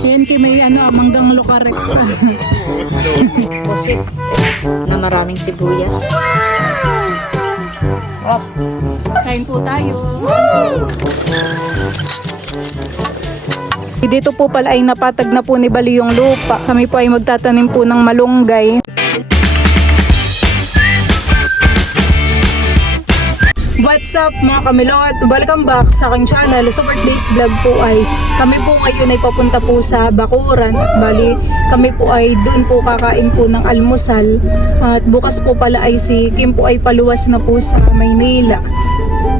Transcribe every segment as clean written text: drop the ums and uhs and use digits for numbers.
Ayan kay may manggang lukarek. Pusit na maraming sibuyas. Kain po tayo. Dito po pala ay napatag na po ni Bali yung lupa. Kami po ay magtatanim po ng malunggay. What's up mga kamilot? Welcome back sa aking channel. So for today's vlog po ay kami po ngayon ay papunta po sa Bakuran. Bali kami po ay doon po kakain po ng almusal. At bukas po pala ay si Kim po ay paluwas na po sa Maynila.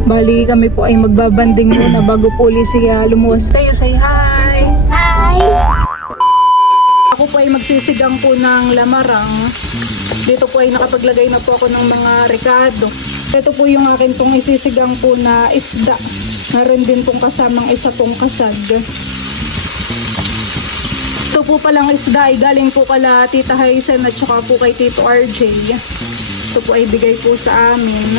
Bali kami po ay magbabanding muna bago po siya lumuwas. Kayo say hi! Hi! Ako po ay magsisigang po ng lamarang. Dito po ay nakapaglagay na po ako ng mga rekado. Ito po yung akin pong isisigang po na isda. Meron din pong kasamang isa pong kasag. Ito po palang isda ay galing po kala Tita Haisen at saka po kay Tito RJ. Ito po ay bigay po sa amin.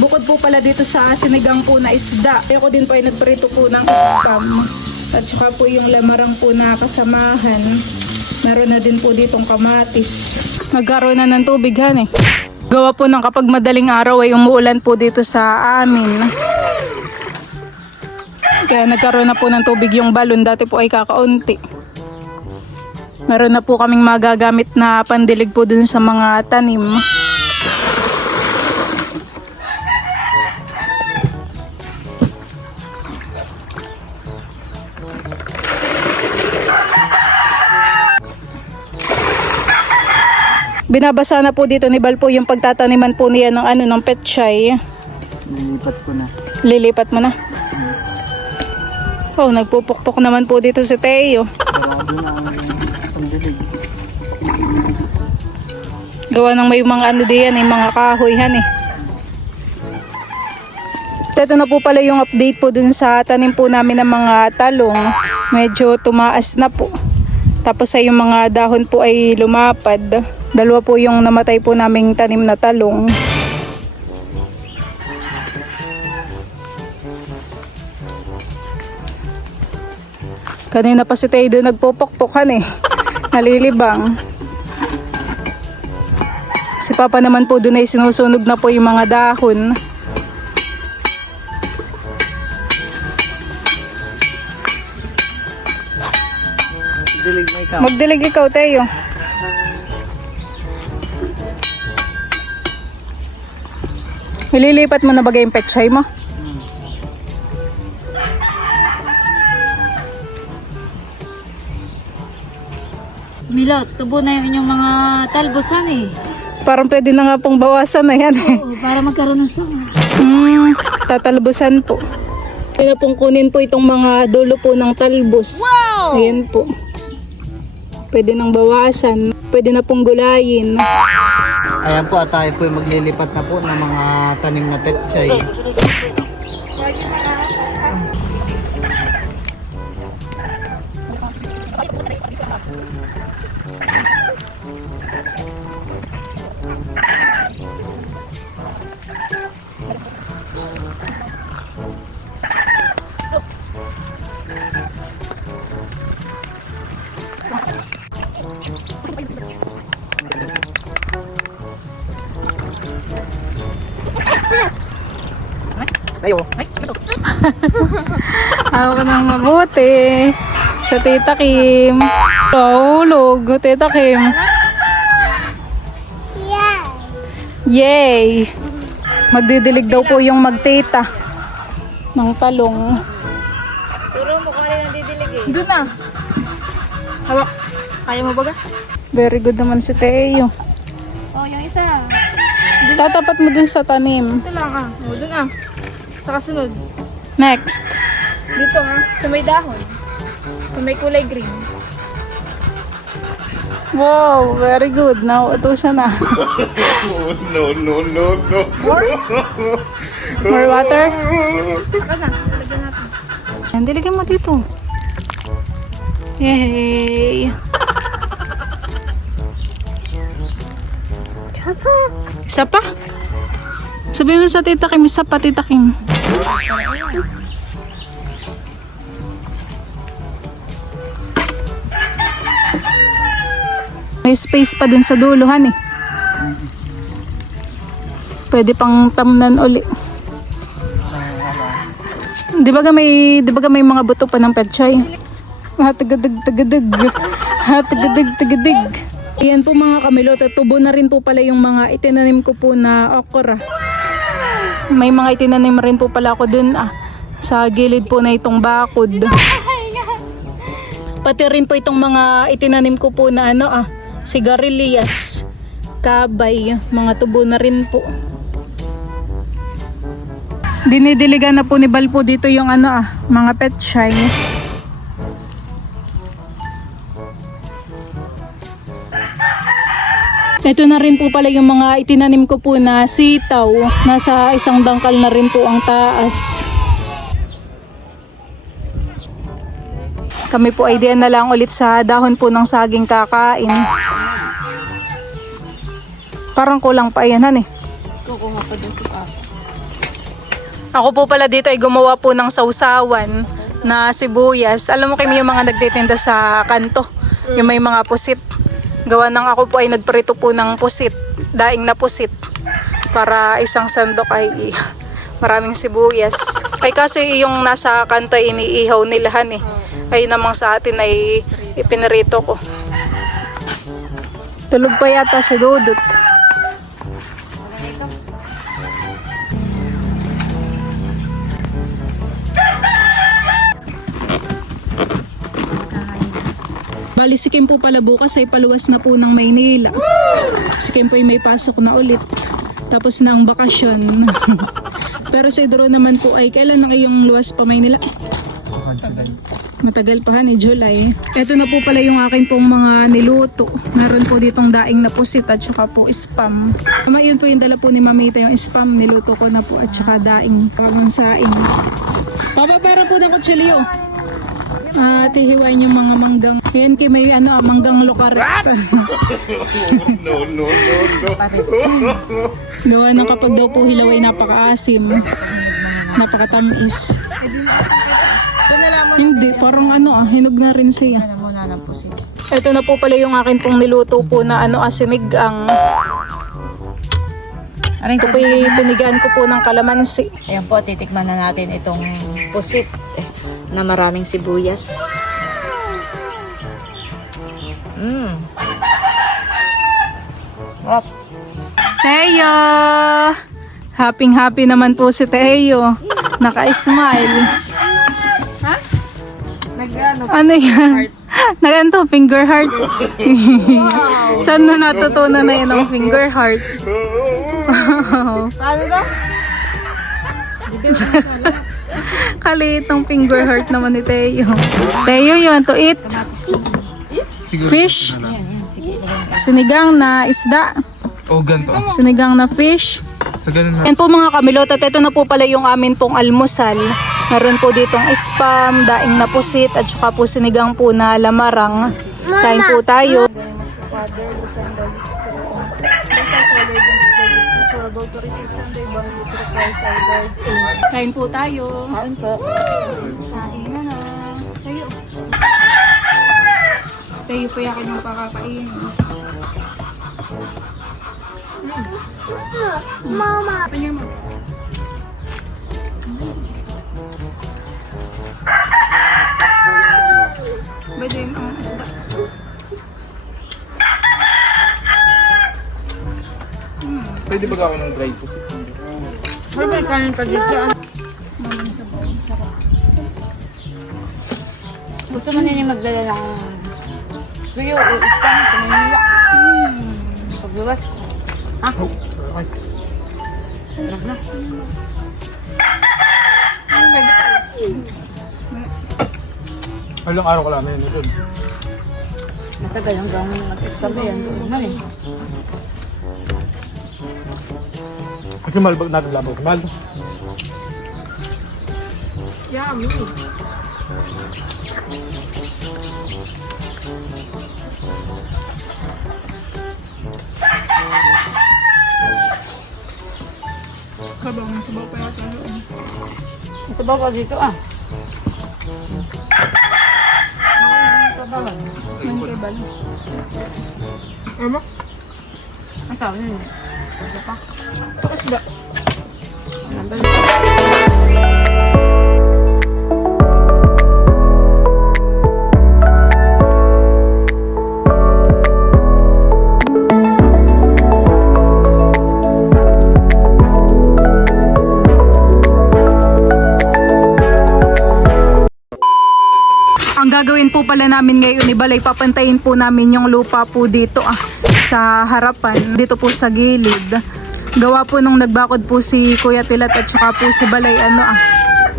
Bukod po pala dito sa sinigang po na isda, ako din po ay nagprito po ng spam. At saka po yung lamarang po na kasamahan. Meron na din po ditong kamatis. Nagkaroon na ng tubig han eh. Gawa po ng kapag madaling araw ay umuulan po dito sa amin. Kaya nagkaroon na po ng tubig yung balon. Dati po ay kakaunti. Meron na po kaming magagamit na pandilig po dun sa mga tanim. Binabasa na po dito ni Bal po yung pagtataniman po niya ng ng petchay. Lilipat ko na. Lilipat mo na. Oh, nagpupukpok naman po dito si Teo. Marami na ang pandilig. Gawa ng may mga diyan, mga kahoyhan eh. Ito na po pala yung update po dun sa tanim po namin ng mga talong. Medyo tumaas na po. Tapos ay yung mga dahon po ay lumapad. Dalawa po yung namatay po naming tanim na talong. Kanina pa si Teo doon nagpupukpukan eh. Nalilibang. Si Papa naman po doon ay sinusunog na po yung mga dahon. Dilig na ikaw. Magdilig ikaw, Teo. Ililipat mo na bagay yung petchay mo? Milot, tubo na yung inyong mga talbosan eh. Parang pwede na nga pong bawasan na yan eh. Oo, para magkaroon ng sama. Tatalbusan po. Pwede na pong kunin po itong mga dulo po ng talbos. Wow! Ayan po. Pwede nang bawasan. Pwede na pong gulayin. Ayan po at tayo po maglilipat na po ng mga tanim na petchay. Tayo. Ako nang mabuti. Sa Tita Kim. Hulog, Tita Kim. Yay! Magdidilig daw po yung magtita ng talong. Turo mo kung alin ang didilig eh. Doon na. Hawak. Kaya mo ba ga? Very good naman si Teo. Oo, yung isa. Tatapat mo dun sa tanim. Ito lang ah. O, dun ah. Sa kasunod. Next. Dito ha. Sa may dahon. Sa may kulay green. Wow, very good. Now, utusan na. No. More water? Saka na. Talagyan natin. Yan, diligyan mo dito. Yay! Isa pa? Sabihin mo sa Tita Kim, isa pa Tita Kim. May space pa dun sa duluhan eh. Pwede pang tamnan uli. Di ba may mga buto pa ng pechay? Hatagadag. Ayan po mga kamilot, tubo na rin po pala yung mga itinanim ko po na okra. May mga itinanim rin po pala ako dun sa gilid po na itong bakod. Pati rin po itong mga itinanim ko po na sigarilyas, kabay, mga tubo na rin po. Dinidiligan na po ni Bal po dito yung mga pechay. Ito na rin po pala yung mga itinanim ko po na sitaw. Nasa isang dangkal na rin po ang taas. Kami po ay diyan na lang ulit sa dahon po ng saging kakain. Parang kulang pa yan eh. Kukuha pa dun sa papa. Ako po pala dito ay gumawa po ng sausawan na sibuyas. Alam mo kayo yung mga nagtitinda sa kanto, yung may mga pusit. Gawa ng ako po ay nagprito po ng pusit, daing na pusit. Para isang sandok ay maraming sibuyas. Ay kasi yung nasa kanto ay iniihaw nilahan eh. Ay namang sa atin ay ipinirito ko. Tulog pa yata si Dudut. Bali si Kim po pala bukas ay paluwas na po ng Maynila. Si Kim po ay may pasok na ulit. Tapos ng bakasyon. Pero si Drew naman po ay kailan na kayong luwas pa Maynila? Matagal pa ni July. Ito na po pala yung akin pong mga niluto. Meron po ditong daing na pusit at saka po spam. Yun po yung dala po ni Mamita, yung spam niluto ko na po at saka daing. Pagong saing. Papaparang po ng kutsilyo. Hihiwain yung mga manggang. Yan kay may manggang lokaret. No. Gawa na kapag daw po hilaw ay napakaasim. Napakatamis. Hindi, parang hinog na rin siya. Ano muna ng pusit. Ito na po pala yung akin pong niluto po na sinigang. Ito po yung pinigaan ko po ng kalamansi. Ayan po, titikman na natin itong pusit na maraming sibuyas. Wap. Teo! Happy naman po si Teo. Naka-smile. Ha? Ano yan? Nag-ano? Finger heart. Saan na natutunan na yun ang finger heart? Paano ba? Kalitong finger heart naman ni Teo. Teo, you want to eat? Fish? Sinigang na isda. Oh, ganito. Sinigang na fish. Sa ganun na. Yan po mga kamilot, at ito na po pala yung amin pong almusal. Meron po ditong spam, daing na pusit, at saka po sinigang po na lamarang. Kain po tayo. Kain po tayo. Kain po. Kain na na. Tayo. Tayo po yakin yung pakakain. Mama. Tingnan mo. Pwede yung isda. Pwede ba gawin ng dry food? Pero may kanin pa dito. Gusto mo nila magdala ng tuyo o isang sa Manila. Pagluwas. Ha? Sarap na. Ilang araw ka lang yun doon. Matagal hanggang magsasabayan doon na rin. Kimal ba naglabo? Kimal? Yummy. Sabaw pa yata yun. Ito ba ko dito ah? Ito ba ba? Manibal. Ano? Ang tawag yun. Ito pa. Ito isda. Nandun. Ang gagawin po pala namin ngayon ni Balay, papantayin po namin yung lupa po dito sa harapan, dito po sa gilid. Gawa po nung nagbakod po si Kuya Tilat at saka po si Balay,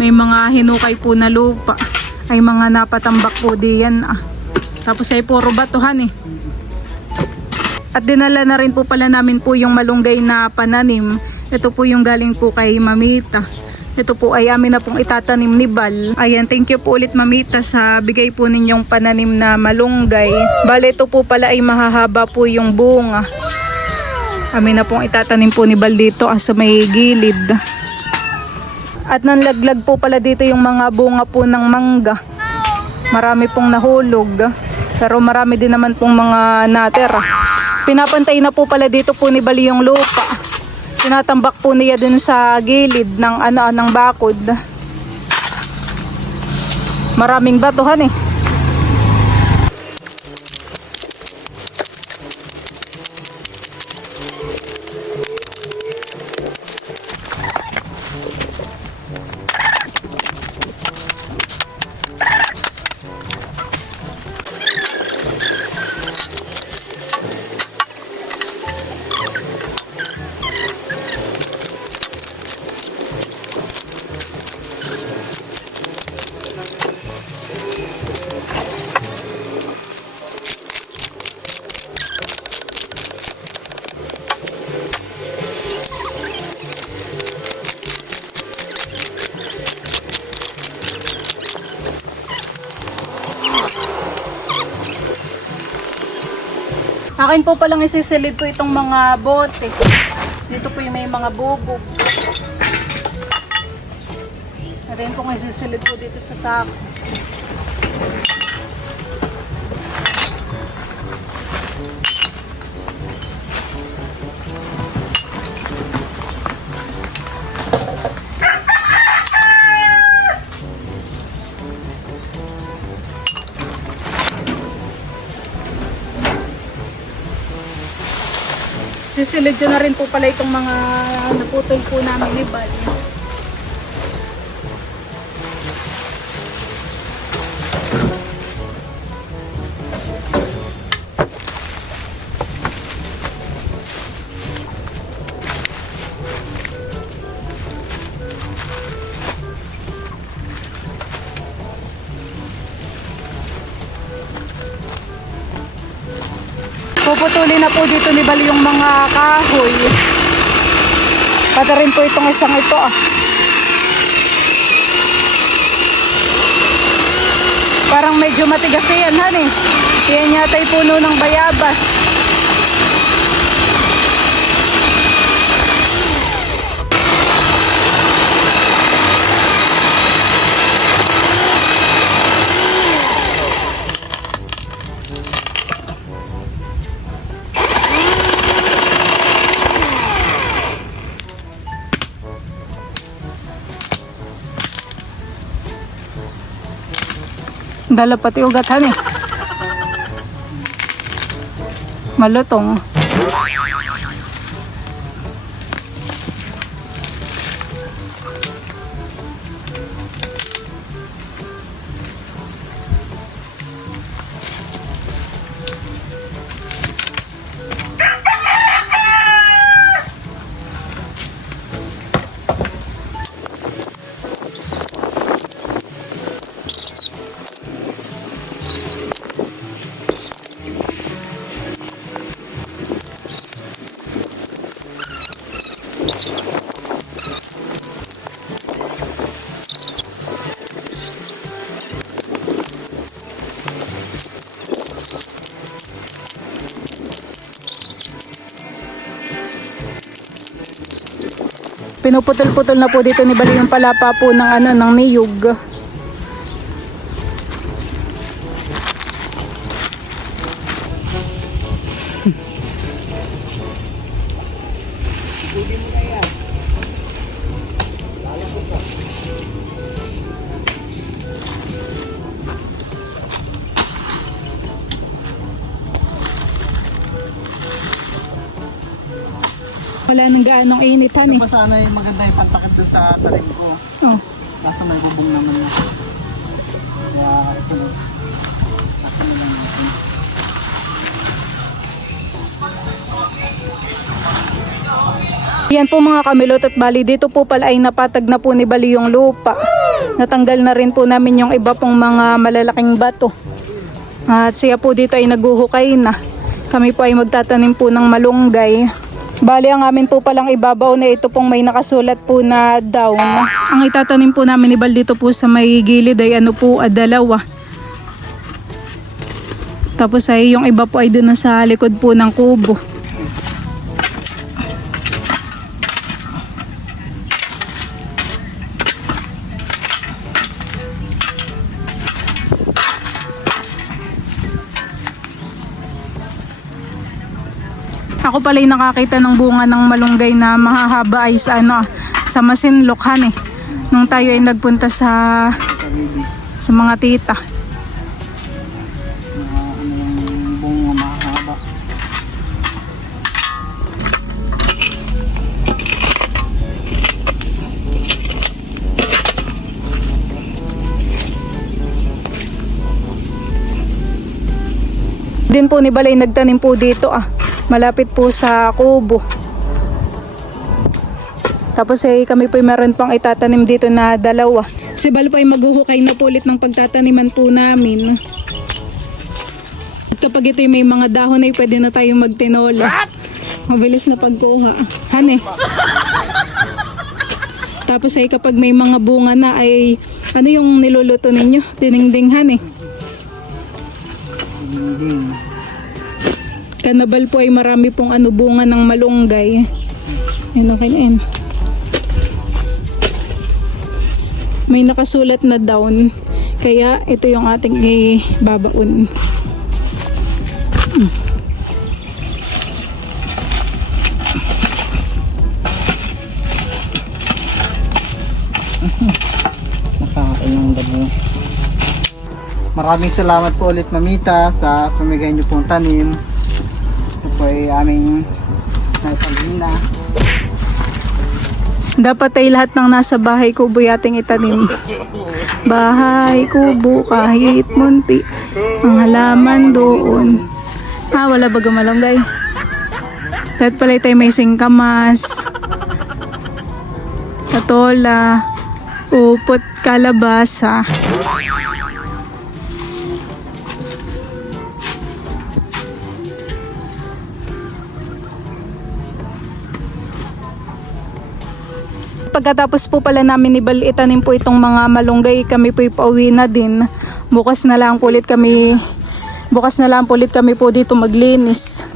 may mga hinukay po na lupa, ay mga napatambak po diyan. Tapos ay puro batuhan eh. At dinala na rin po pala namin po yung malunggay na pananim. Ito po yung galing po kay Mamita. Ito po ay amin na pong itatanim ni Bal. Ayan, thank you po ulit Mamita sa bigay po ninyong pananim na malunggay. Bale, ito po pala ay mahahaba po yung bunga. Amin na pong itatanim po ni Bal dito sa may gilid. At nanlaglag po pala dito yung mga bunga po ng mangga. Marami pong nahulog. Pero marami din naman pong mga natira. Pinapantay na po pala dito po ni Bal yung lupa. Tinatambak po niya dun sa gilid ng ng bakod. Maraming batuhan eh. Akin po palang isisilid po itong mga bote. Dito po yung may mga bubog. Akin po isisilid po dito sa sako. Sisilid ko na rin po pala itong mga naputol po namin ni Bal. Puputulin na po dito ni Bal yung mga kahoy. Pati rin po itong isang ito Parang medyo matigas yan han eh. Yan yata yung puno ng bayabas. Dala pati ugatan eh. Malutong. Pinuputol-putol na po dito ni Bali yung palapa po ng niyog. Wala nang gaanong init, honey. Pa sana yung maganda yung pantakip dun sa talim ko. Oh. Kaso may bubong naman na. Kaya sunod. Kaso na lang natin. Yan po mga kamilot at bali, dito po pala ay napatag na po ni Bali yung lupa. Natanggal na rin po namin yung iba pong mga malalaking bato. At siya po dito ay naguhukay na. Kami po ay magtatanim po ng malunggay. Bali, ang amin po palang ibabaw na ito pong may nakasulat po na down. Ang itatanim po namin ni Bal dito po sa may gilid ay dalawa. Tapos ay yung iba po ay doon sa likod po ng kubo. Ako pala yung nakakita ng bunga ng malunggay na mahahaba ay sa sa Masinloc, nung tayo ay nagpunta sa mga tita. Yung bunga mahaba. Din po ni Balay nagtanim po dito malapit po sa kubo. Tapos kami po meron pang itatanim dito na dalawa. Si Bal po ay maghuhukay na po ulit ng pagtataniman po namin. At kapag ito may mga dahon ay pwede na tayong magtinola. Mabilis na pagkuha. Tapos kapag may mga bunga na ay ano yung niluluto ninyo? Dinengdeng, Kanabal po ay marami pong bunga ng malunggay. Yan. May nakasulat na down. Kaya ito yung ating babaon. Nakakailang dabo. Maraming salamat po ulit, Mamita, sa pamigay niyo pong tanim. Ito po ay aming naipagina. Dapat ay lahat ng nasa bahay kubo yating itanim. Bahay kubo kahit munti, ang halaman doon. Wala baga malunggay. Dapat pala tayo may singkamas, patola, upot, kalabasa. Pagkatapos po pala namin itanim po itong mga malunggay, kami po ipauwi na din. Bukas na lang po ulit kami po dito maglinis.